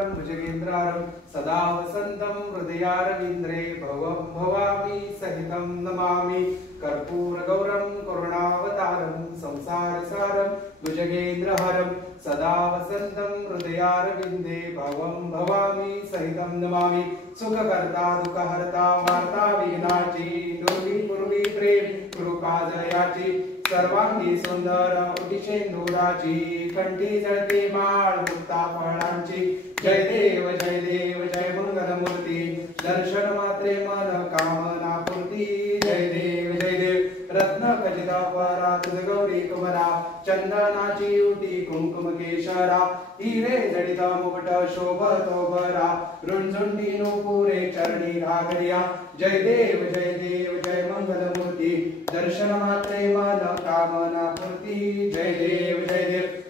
पीताम्बरं भुजगेन्द्रहारं सदा वसन्तं हृदयारविन्द्रे भवं भवामि सहितं नमामि कर्पूरगौरं करुणावतारं संसारसारं भुजगेन्द्रहारं सदा वसन्तं हृदयारविन्दे भवं भवामि सहितं नमामि सुखकर्ता दुःखहर्ता वार्ता विघ्नाची दुर्वी प्रेम कृपाजयाची सर्वांगी सुंदर उदिशेंदुराची कंठी जळते माळ मुक्ता फळांची जय देव जय मंगलमूर्ती दर्शन मात्रे मन कामना पूर्ती जय देव रत्न खचिता परा तुझ गौरी कुमरा चंदनाची उटी कुंकुम केशरा हिरे जडिता मुकुट शोभतो भरा रुंझुंडी नुपुरे चरणी घागरिया जय देव जय मंगलमूर्ती दर्शन मात्रे मन कामना पूर्ती जय देव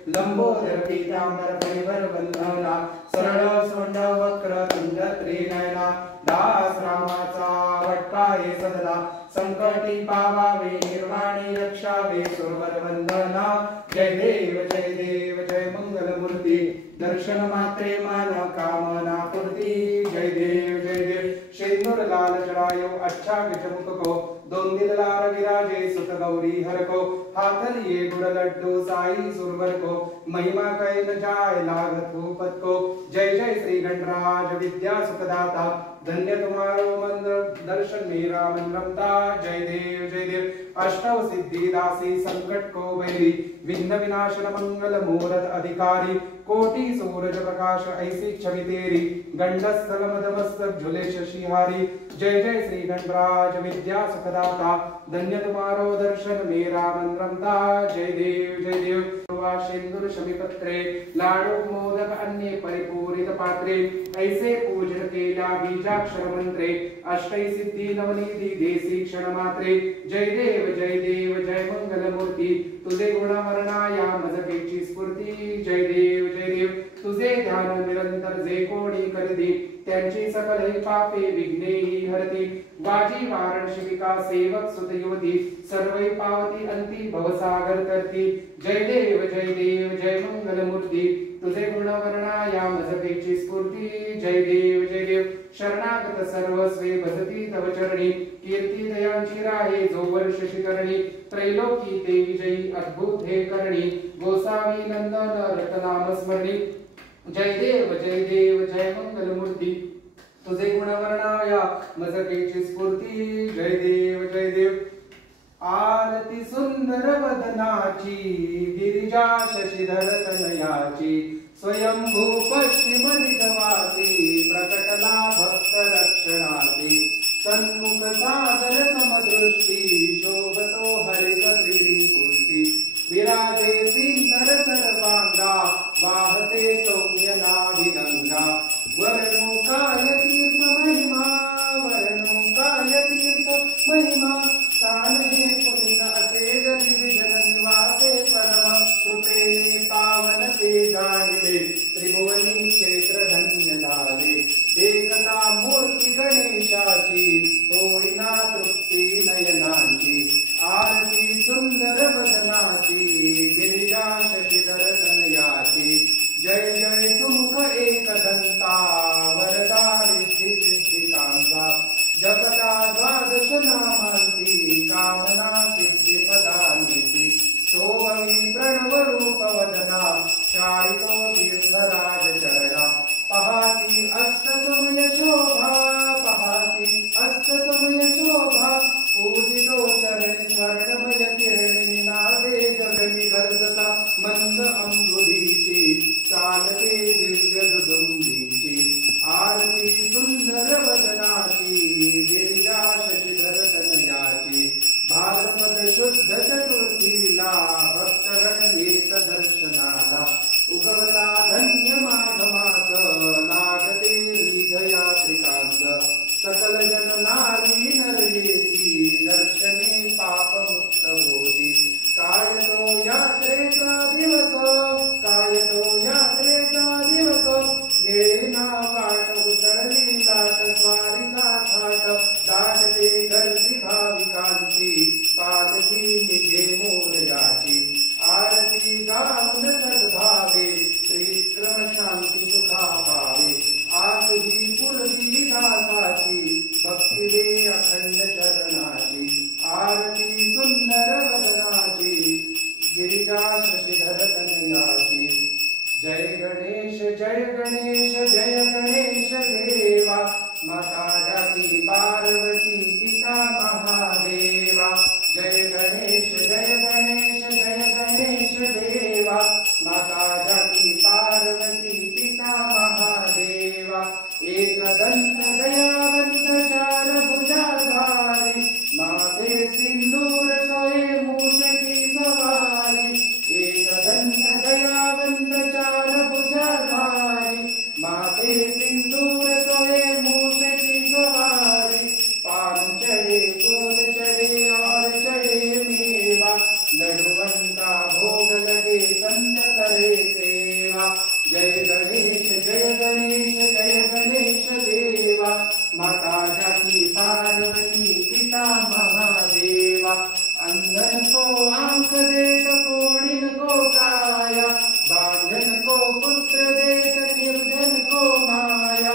लंबोदर पीतांबर परिवर वंदना सरळ सोंड वक्र तुंड त्रिनयना दास रामाचा वटपाये सदला संकटी पावावे निर्वाणी रक्षावे सुरवर वंदना जय देव जय मंगलमूर्ती दर्शन मात्रे मन कामना पूर्ती जय देव शेंदूर लाल चरायो अच्छा गजमुख को दोन दिल लाल विराजे सुत गौरी हर को हाथ लिए गुड़ लड्डू साई सुरवर को महिमा कह न जाए लागत भूपत को जय श्री गणराज विद्या सुखदाता धन्य तुम्हारो मंत्र दर्शन मेरा मन रमता जय देव अष्टौ सिद्धि दासी संकट को वैरी विघ्न विनाशन मंगल मूरत अधिकारी कोटि सूरज प्रकाश ऐसी छवि तेरी गंडस्थल मदमस्तक झूले शशिहारी जय श्री गणराज विद्या सुखदाता धन्य तुम्हारो दर्शन मेरा मन रमता जय देव शेंदूर शमीपत्रे लाडू मोदक अन्य परिपूरित पात्रे ऐसे पूजन केला बीजाक्षर मंत्रे अष्टै सिद्धि नवनिधि देसी क्षण मात्रे जय देव जय मंगलमूर्ती तुझे गुण वर्णाया मजकेची स्फूर्ती जय देव तुझे ध्यान निरंतर जे कोणी करती त्यांची सकल पापे विघ्नेही हरती बाजी वारण शिविका सेवक सुत युवती सर्वै पावती अंती भवसागर करती जय देव जय मंगलमूर्ती तुझे गुण वर्णाया मजपेची स्फूर्ती जय देव शरणागत सर्वस्वे भजती तव चरणी कीर्ती दयांची राहे जो वर्ष शिकरणी त्रैलोकी ते विजयी अद्भुत हे करणी गोसावी नंदन रतनाम स्मरणी जय देव जय मंगलमूर्ती तुझे गुण वर्णाया मजकेची स्फूर्ती जय देव आरती सुंदर वदनाची गिरिजा शशिधर तनयाची स्वयंभू पश्चिम निवासी प्रकटला भक्त रक्षणार्थी सन्मुख सागर समदृष्टी शोभतो हरित त्रिपुष्टी विराजे सिंदर सर्वांगा वाहते सौम्य नाभिगंगा वर्णुकाय तीर्थ महिमा सानहे पुण्य असे जली विजन निवासे परम कृपेने पावन ते जाणले त्रिभुवनी क्षेत्र धन्य झाले देखता मूर्ती गणेशाची होईना तृप्ती नयनांची आरती सुंदर वदनाची गिरिजा शशिधर तनयाची जय सुमुख एकदंता वरदा रिद्धी सिद्धिकांता जपता द्वादश नामांती कामना सिद्धि पदानीति शोभवी प्रणव रूप वदना शायितो तीर्थराज चरणा पहाती अस्त समय शोभा पूजितो चरण स्वर्णमय किरणी नादे गगनी गर्जता मंद अंबुधीची चालते दिव्य दुदुंबीची आरती सुंदर वदनाची गिरिजा शशिधर तनयाची भाद्रपद शुद्ध चतुर्थीला भक्तगण येत दर्शनाला उगवला धन्य माघमास लागते यात्रिकांच सकल जन नारी नर येती दर्शने पाप मुक्त होती काय तो यात्रेचा दिवस वेळेना वाट उसळली लाट स्वारीचा थाट दाटते गर्दी भाविकांची पालखी निघे मोरयाची आरती गाऊन सद्भावे श्रीक्रम शांती जय गणेश देवा माता जाकी पार्वती पिता महादेवा जय गणेश देवा माता जाकी पार्वती पिता महादेवा एकदंत दयावंत चार भुजाधारी माते सिंदूर सोये मूषकी सवारी एकदंत दयावंत चार भुजाधारी माते सिंदूर सोये मूषकी सवारी पान चढ़े फूल चढ़े और चढ़े मेवा लड्डुअन का भोग लगे संत करे सेवा जय गणेश देवा माता जाकी पार्वती पिता महादेवा अंधन को आंख देत कोढ़िन को काया बांधन को पुत्र देत निर्धन को माया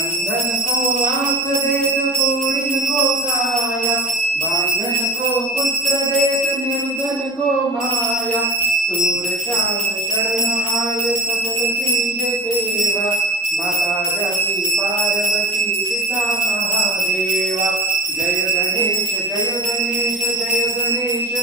अंधन को आंख देत कोढ़िन को काया बांधन को पुत्र देत निर्धन को माया सूर श्याम शरण आय सबल कीजे सेवा माता जाकी पार्वती पिता महादेवा जय गणेश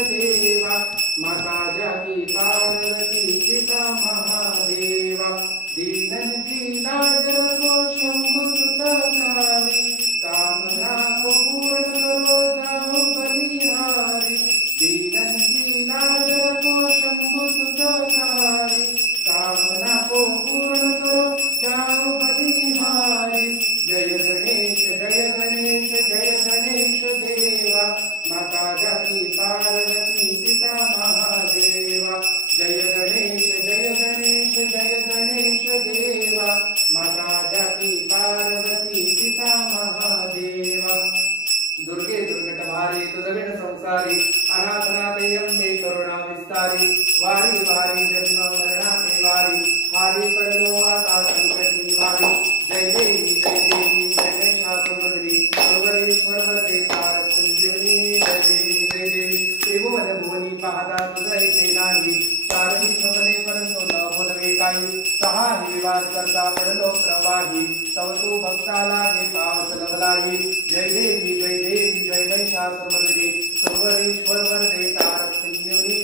देवा माता जाकी पार्वती पिता महादेवा दीनन की लाज रखो शंभु सुतकारी कामना को पूर्ण करो जाओ बलिहारी दीनन की लाज रखो शंभु सुतकारी कामना को पूर्ण करो जाओ बलिहारी जय गणेश देवा माता जाकी पार्वती पिता महादेवा जय गणेश देवा माता जाकी पार्वती पिता महादेवा दुर्गे दुर्घटभारी तुझविण संसारी अनाथनाथे अंबे करुणा विस्तारी वारी वारी जन्म मरणाचे वारी हारी पडलो आता संकट निवारी जय देवी जय महिषासुरमर्दिनी सर्वेश्वर वरदे तारक संजीवनी जय देवी त्रिभुवन भुवनी पाहता तुझे नाही चारही समले परंतु न बोलवे काही सहा विवाद करता पडलो प्रवाही तव तू भक्ताला गे पावस लवलाही जय देवी जय महिषासुरमर्दिनी सर्वेश्वर वरदे तारक संजीवनी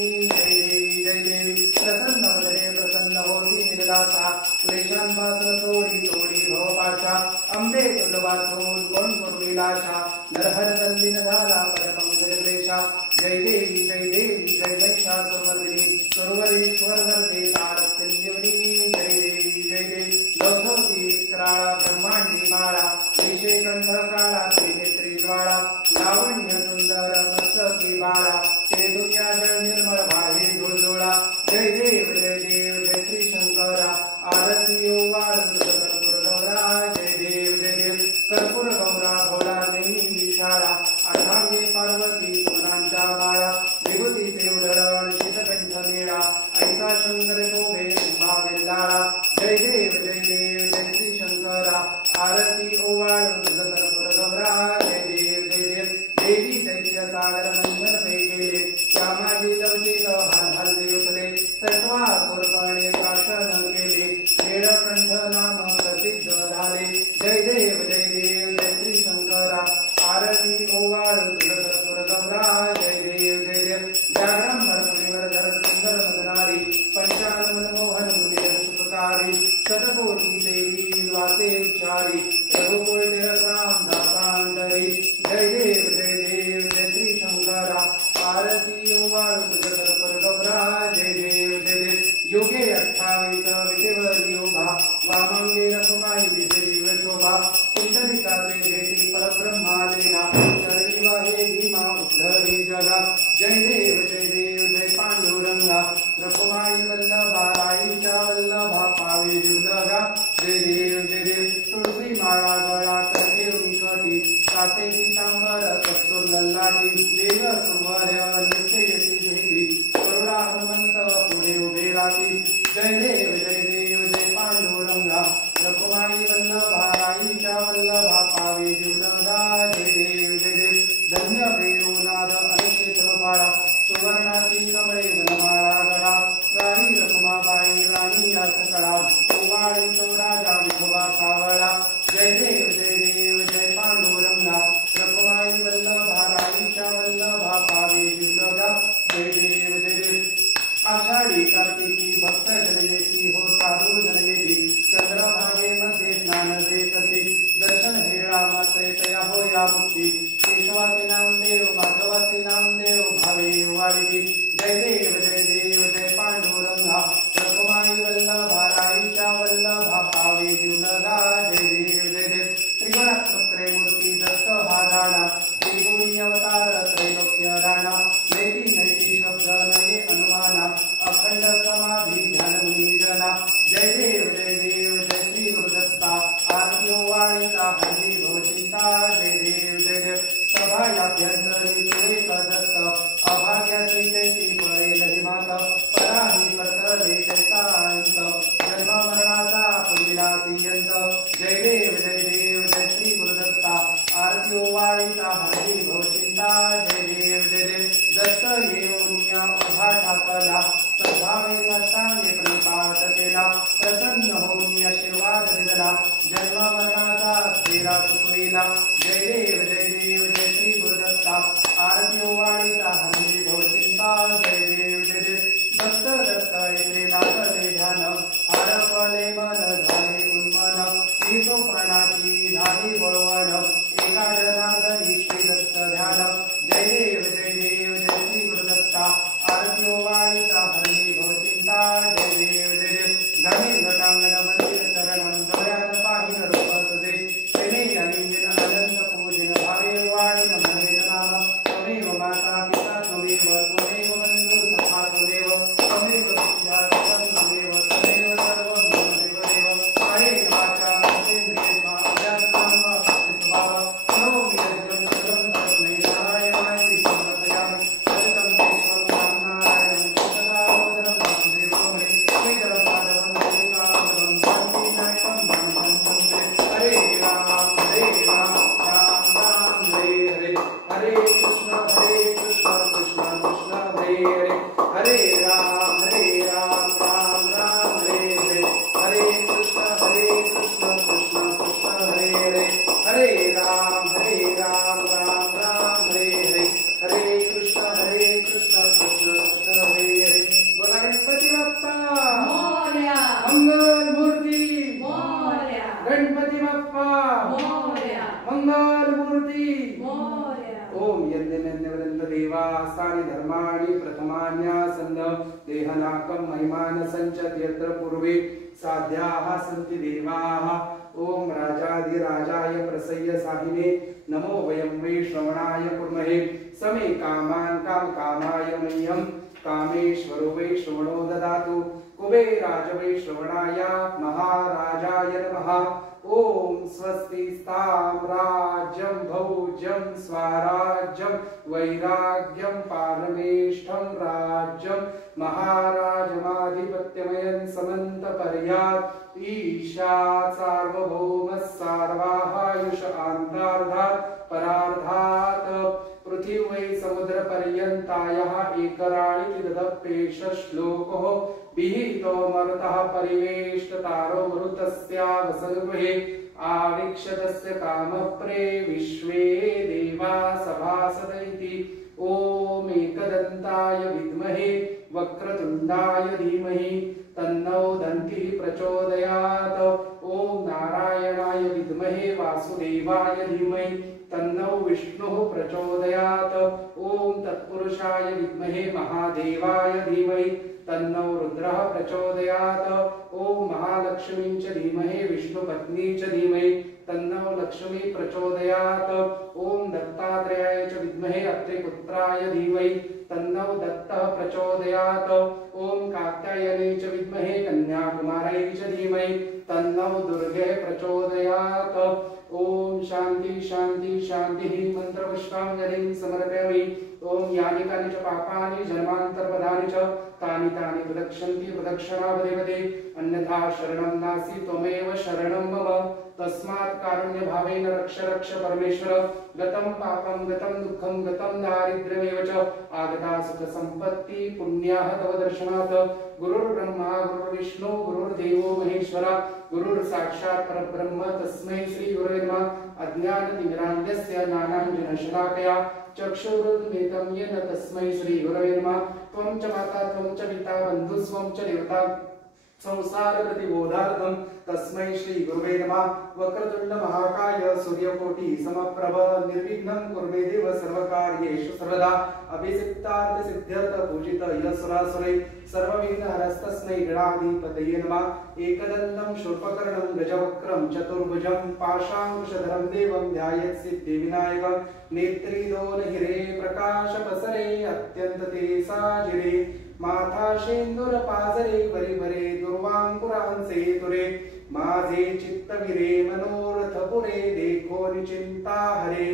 जय देवी प्रसन्न वदने प्रसन्न होती निर्दासा क्लेशांपासून तोडी भवपाशा अंबे तुझ वाचून कोण पूर्वीलाशा नरहर तल्लीन झाला पदपंकज क्लेशा जय देवी जय महिषासुरमर्दिनी सर्वेश्वर वरदे तारक संजीवनी जय देवी लौधवती विक्राळा ब्रह्मांडी माळा विषेकंठ काळा त्रिनेत्री ज्वाळा लावण्य सुंदर मस्तकी बाळा चेतुन्या जळ निर्मळ भाळे झुळझुळा जय देव जय श्री शंकरा आरती ओवाळ कर्पूर गौरा जय देव कर्पूर गौरा भोळा नेमी विशाळा अर्धांगी पार्वती सोनांच्या माळा विभूतीचे उधळण शीतकंठ मेळा ऐसा शंकर शोभे उमावेलाळा जय देव जय श्री शंकरा आरती ओवाळ कर्पूर गौरा जय देव देवी दैत्य सागर मंथन पे गेले श्यामाजी लवचित हल उठले तत्वासुरपणे प्राशन केले नीळकंठ नाम प्रसिद्ध झाले जय देव जय श्री शंकरा आरती ओवाळ कर्पूर गौरा जय देव व्याघ्रंबर मुनिवरधर सुंदर मदनारी पंचाल मनमोहन मुनिधर सुखकारी शतकोटी देवी वासे उच्चारी रघुकुल राम दातांतरी जय देव जय श्री शंकरा आरती ओवाळ कर्पूर गौरा जय देव योगे 28 विटेवर योगा वामांगे रखुमाई विजयी शोभा कुंडलिकाचे भेटी परब्रह्मालेना शरणी वाहे भीमा उद्धरी जगा जय देव जय पांडुरंगा रखुमाई वल्लभा राईच्या वल्लभा पावे जुदगा जय देव तुळसी माळा गळा करते निकटी कासे पितांबर कस्तूर लल्लाटी वेग सुवर्य नित्य यती भेटी करुणा हनुमंत पुढे उभे राहती जय देव जय पांडुरंगा रखुमाई वल्लभा राईच्या वल्लभा पावे जुदगा जय देव धन्य वेणुनाद अनिश्चित बाळा सुवर्णाची कमळे वनमाळा गळा राणी रखुमाबाई राणी या सकळा वाळीतो राजा विठोबा सावळा जय देव जय पांडुरंगा रखुमाई वल्लभा राईच्या वल्लभा पावे जिवलगा जय देव आषाढी कार्तिकी भक्त जनयेती हो साधू जनयेती चंद्रभागेमध्ये स्नान देती दर्शन हेळा मात्रे तया हो या मुक्ती केशवासी नामदेव माधवासी नामदेव भावे वाढती जय देव जय पांडुरंगा रखुमाई वल्लभा राईच्या वल्लभा पावे जिवलगा जय देव त्रिगुणात्मक त्रयमूर्ती दत्त हा दाणा त्रिगुणी अवतार त्रैलोक्य राणा नैती नैती शब्द नये अनुमाना अखंड समाधी ध्यान मुनिजना जय देव जय श्री गुरुदत्ता आरती वाळीता हरी भवचिंता जय देव सभायाभ्यंतरी तुळे दत्त अभाग्याची जैसी पळेल हिमात पराही परतले कैसा अंत जन्म मरणाचा पुढीला सियंत जय देव जय श्री गुरुदत्ता आरती वाळीता हरी भवचिंता जय देव दत्त येऊनिया उभा ठाकला सद्भावे साष्टांगे प्रणिपात केला प्रसन्न होऊन आशीर्वाद दिला जन्म मरणाचा फेरा चुकविला जय देव जय श्री गुरुदत्ता आरती वाळीता हरी भवचिंता जय देव दत्त येथे लागले ध्यान हरपले मन झाले उन्मन नितोपणाची झाली बळवण एका जनार्दनी श्री दत्त ध्यान जय देव जय श्री गुरुदत्ता आरती वाळीता हरी भवचिंता जय देव गणेश घटांगण मंदिर चरण दयान पाहिन रूपस दे प्रेमे अनिंजन अनंत पूजन भावे वाळीन म्हणेन नाम त्वमेव माता पिता त्वमेव बंधु सखा त्वमेव विद्या त्वमेव सर्वं देव हरे वाचा इंद्रिय अध्यात्म स्वभाव सर्वं यज्ञं सर्वं तस्मै नारायणाय समर्पयामि सततं केशवं नारायणं सदावदनं वासुदेवं वेदं पादवं देवकावं शान्तिनायकं धर्मं हरे राम राम राम हरे हरे कृष्ण कृष्ण कृष्ण हरे हरे राम राम राम हरे कृष्ण कृष्ण कृष्ण हरे हरे राम राम राम हरे कृष्ण कृष्ण कृष्ण हरे बोला गणपती बाप्पा मोरया मंगल मूर्ती मोरया गणपती बाप्पा मोरया मंगल मूर्ती मोरया ओम यज्ञ देवा सानि धर्माणि प्रथमान्यासन्न देहनाकं महिमान संचत यत्र पूर्वे साध्याः सन्ति देवाः ओम राजाधिराजाय प्रसय्य साहिने नमो वयं वै श्रवणाय कुर्महे समे कामान् कामकामाय मह्यं कामेश्वरो वै श्रवणो ददातु कुबेराज वै श्रवणाय महाराजाय नमः ओम स्वस्ति साम्राज्यं भौज्यं स्वराज्यं वैराग्यं पारमेष्ठं राज्यं महाराजमाधिपत्यमयं समन्तपर्यात् ईशात् सार्वभौमः सार्वाहायुष आन्तार्धात् परार्धात् पृथिवी समुद्रपर्यन्तायः एकराणि ददपेश श्लोको विहितो मरुतः परिवेष्टतारो मरुतस्या वसनुगृहे आवीक्षतस्य कामप्रे विश्वे देवा सभासदैति ओम एकदन्ताय विद्महे वक्रतुण्डाय धीमहि तन्नो दन्तिः प्रचोदयात् ओम नारायणाय विद्महे वासुदेवाय धीमहि तन्नो विष्णुः प्रचोदयात् ओम तत्पुरुषाय विद्महे महादेवाय धीमहि तन्नो रुद्रः प्रचोदयात् ओम महालक्ष्मी च धीमहि विष्णुपत्नी च धीमहि तन्नो लक्ष्मी प्रचोदयात् ओम दत्तात्रेयाय च विद्महे अत्रिपुत्राय धीमहि तन्नो दत्तः प्रचोदयात् ओम कात्यायने च विद्महे कन्याकुमारै च धीमहि तन्नो दुर्गे प्रचोदयात् ओम शांति शांति शांति मंत्रपुष्पांजलिं समर्पयामि ओम यानि कानि च पापानि जन्मान्तरपदानि च तानि तानि प्रदक्षन्ति प्रदक्षिणा पदे पदे अन्यथा शरणं नासि त्वमेव शरणं मम तस्मात् कारुण्य भावेन रक्ष रक्ष परमेश्वर गतं पापं गतं दुःखं गतं दारिद्र्यमेव च आगता सुख संपत्ति पुण्याः तव दर्शनात् गुरुर्ब्रह्मा गुरुर्विष्णु गुरुर्देवो महेश्वरा गुरुर्साक्षात् परब्रह्म तस्मै श्री गुरवे नमः अज्ञानतिमिरान्धस्य ज्ञानाञ्जनशलाकया चक्षुरुन्मिलितं येन तस्मै श्री गुरवे नमः त्वं च माता त्वं च पिता बन्धुस्त्वं च देवता संसार प्रतिबोधार्थं तस्मै श्री गुरुवे नमः वक्रतुंड महाकाय सूर्यकोटि समप्रभ निर्विघ्नं कुरु देव सर्वकार्येषु सर्वदा अभिसिद्धार्थ सिद्ध्यर्थ पूजित यस्सुरासुरै सर्वविघ्नहरस्तस्मै गणाधिपतये नमः एकदन्तं शूर्पकर्णं गजवक्त्रं चतुर्भुजं पाशांकुशधरं देवं ध्यायेत् सिद्धिविनायकं नेत्रिदोलहिरे प्रकाशपसरे अत्यन्त साजिरे माथा शेंदूर पाजरे वरे वरे दुर्वांकुरांचे तुरे माझे चित्तविरे मनोरथ पुरे देखो निचिंता हरे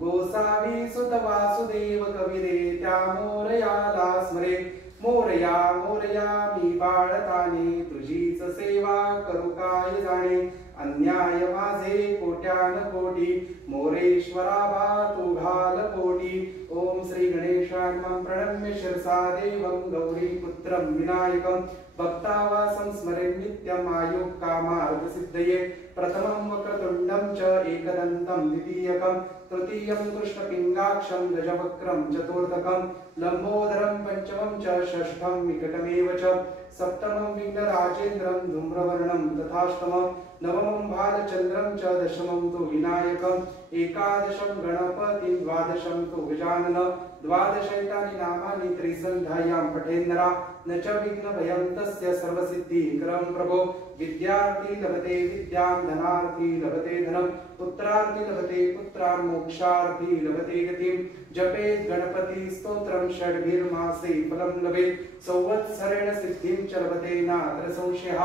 गोसावी सुत वासुदेव कविरे त्या मोरयाला स्मरे मोरया मोरया मी बाळताने तुझीच सेवा करू काय जाणे अन्याय माझे कोट्यान कोटी मोरेश्वरा बा तू घाल कोटी ओम श्री गणेशाय नमः प्रणम्य शिरसा देवं गौरी पुत्रं विनायकं भक्तावासं स्मरे नित्यं आयु कामार्थ सिद्धये प्रथमं वक्रतुण्डं च एकदन्तं द्वितीयकं तृतीयं कृष्णपिङ्गाक्षं गजवक्त्रं चतुर्थकं लंबोदरं पंचमं च षष्ठं विकटमेव च सप्तमं विघ्नराजेन्द्रं धूम्रवर्णं तथाष्टमं नवमं भालचन्द्रं च दशमं तु विनायकं एकादशं गणपतिं द्वादशं तु गजानन द्वादशैतानि नामानि त्रिसन्ध्यायां पठेन्नरा न च विघ्नभयं तस्य सर्वसिद्धिकरं प्रभो विद्यार्थी लभते विद्यां धनार्थी लभते धनं पुत्रार्थी लभते पुत्रान् मोक्षार्थी लभते गतिं जपेत् गणपति स्तोत्रं षड्भिर्मासे फलं लभेत् संवत्सरेण सिद्धिं च लभते नात्र संशयः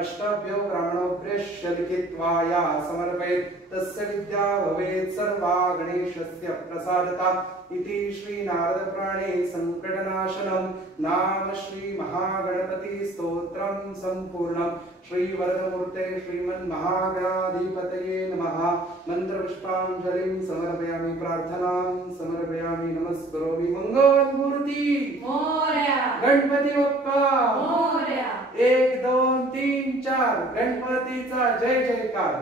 अष्टभ्यो ब्राह्मणोभ्यश्च लिखित्वा या समर्पयेत् तस्य विद्या भवेत् सर्वा गणेशस्य प्रसादता इति श्री नारद पुराणे संकटनाशनं नाम श्री महागणपति स्तोत्रं संपूर्णं श्री वरदमूर्ते श्रीमन्महागणाधिपतये नमः मंत्रपुष्पाञ्जलिं समर्पयामि प्रार्थनां समर्पयामि नमस्करोमि मंगलमूर्ति मोरया गणपती बाप्पा मोरया 1 2 3 4 गणपतीचा जय जयकार